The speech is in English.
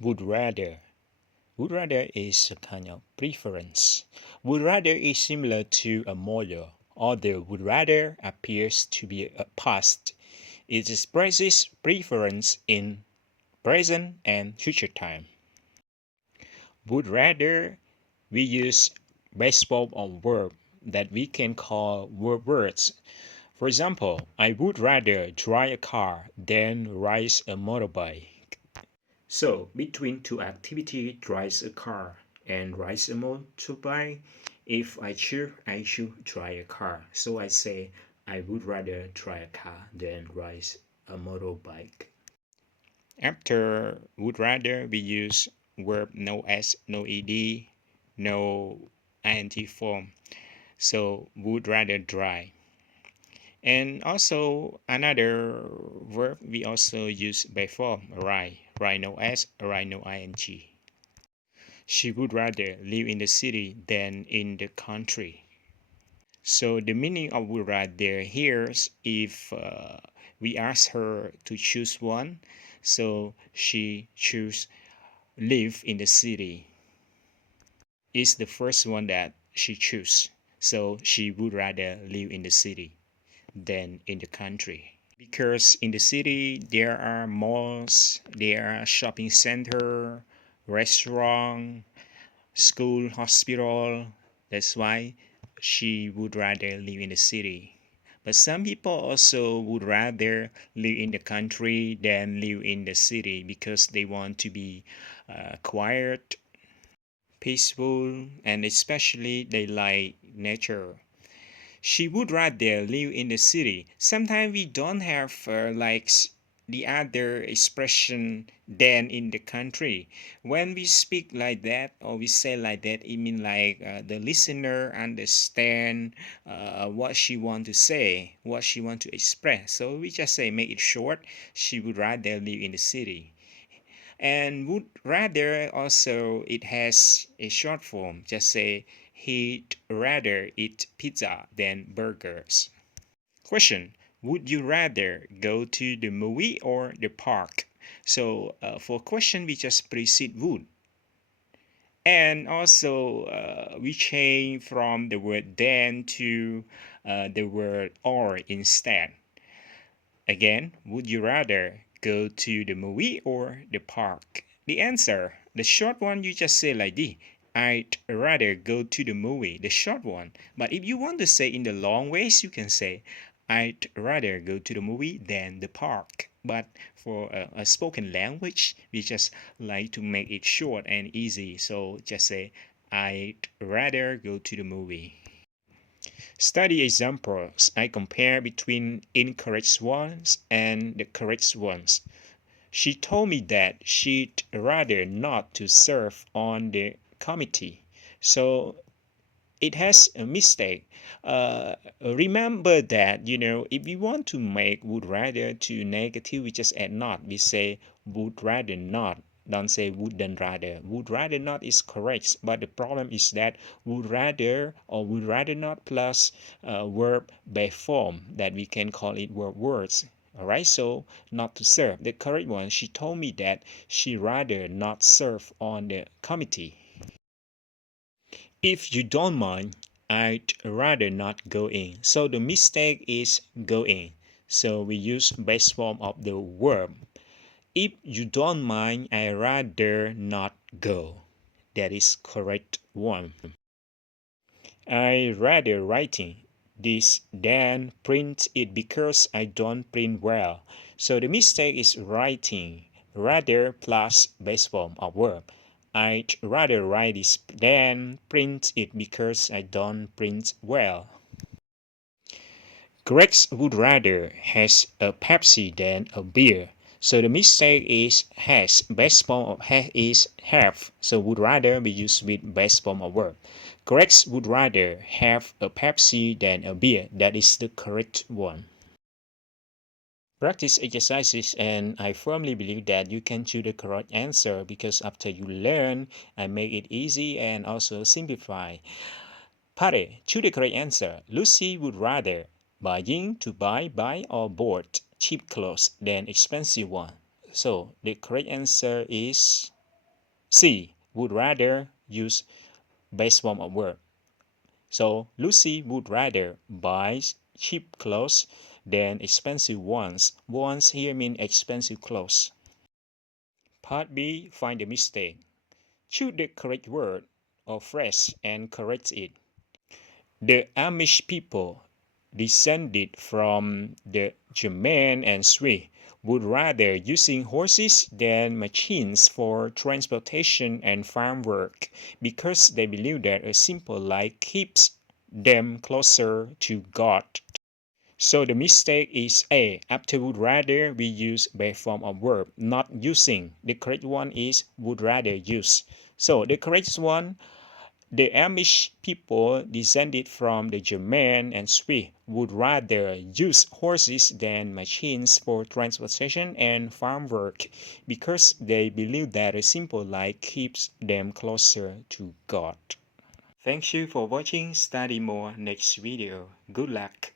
Would rather. Would rather is a kind of preference. Would rather is similar to a model, although would rather appears to be a past. It expresses preference in present and future time. Would rather, we use base form of verb that we can call verb words. For example, I would rather drive a car than ride a motorbike. So, between two activities, drive a car and ride a motorbike, if I should drive a car. So I say I would rather drive a car than ride a motorbike. After would rather, we use verb no s, no ed, no ing form. So would rather drive. And also another verb we also use by form ride. Ride no s, ride no ing. She would rather live in the city than in the country. So the meaning of would rather here is if we ask her to choose one, so she choose live in the city. Is the first one that she choose. So she would rather live in the city than in the country. Because in the city there are malls, there are shopping center, restaurant, school, hospital. That's why she would rather live in the city. But some people also would rather live in the country than live in the city because they want to be quiet, peaceful, and especially they like nature. She would rather live in the city. Sometimes we don't have the other expression than in the country. When we speak like that or we say like that, it means like the listener understand what she want to say, what she want to express. So we just say make it short. She would rather live in the city. And would rather also it has a short form. Just say he'd rather eat pizza than burgers. Question: would you rather go to the movie or the park? So for question we just precede would. And also we change from the word then to the word or instead. Again, would you rather go to the movie or the park? The answer, the short one, you just say like this. I'd rather go to the movie, the short one. But if you want to say in the long ways, you can say, I'd rather go to the movie than the park. But for a spoken language, we just like to make it short and easy. So just say, I'd rather go to the movie. Study examples. I compare between incorrect ones and the correct ones. She told me that she'd rather not to serve on the committee. So it has a mistake. Remember that, if we want to make would rather to negative, we just add not. We say would rather not. Don't say wouldn't rather. Would rather not is correct, but the problem is that would rather or would rather not plus verb by form that we can call it verb words. All right, so not to serve. The correct one, she told me that she rather not serve on the committee. If you don't mind, I'd rather not go in. So the mistake is go in. So we use base form of the verb. If you don't mind, I'd rather not go. That is correct one. I rather writing this than print it because I don't print well. So the mistake is writing rather plus base form of verb. I'd rather write this than print it because I don't print well. Greg would rather has a Pepsi than a beer. So the mistake is has. Best form of has is have. So would rather be used with best form of verb. Greg would rather have a Pepsi than a beer. That is the correct one. Practice exercises, and I firmly believe that you can choose the correct answer because after you learn, I make it easy and also simplify. Pare, choose the correct answer. Lucy would rather buying to buy or bought cheap clothes than expensive one. So the correct answer is C. Would rather use base form of verb. So Lucy would rather buy cheap clothes than expensive ones. Ones here mean expensive clothes. Part B. Find the mistake. Choose the correct word or phrase and correct it. The Amish people, descended from the German and Swiss, would rather using horses than machines for transportation and farm work because they believe that a simple life keeps them closer to God. So the mistake is A. After would rather we use by form of verb, not using. The correct one is would rather use. So the correct one, the Amish people descended from the German and Swiss would rather use horses than machines for transportation and farm work because they believe that a simple life keeps them closer to God. Thank you for watching. Study more next video. Good luck.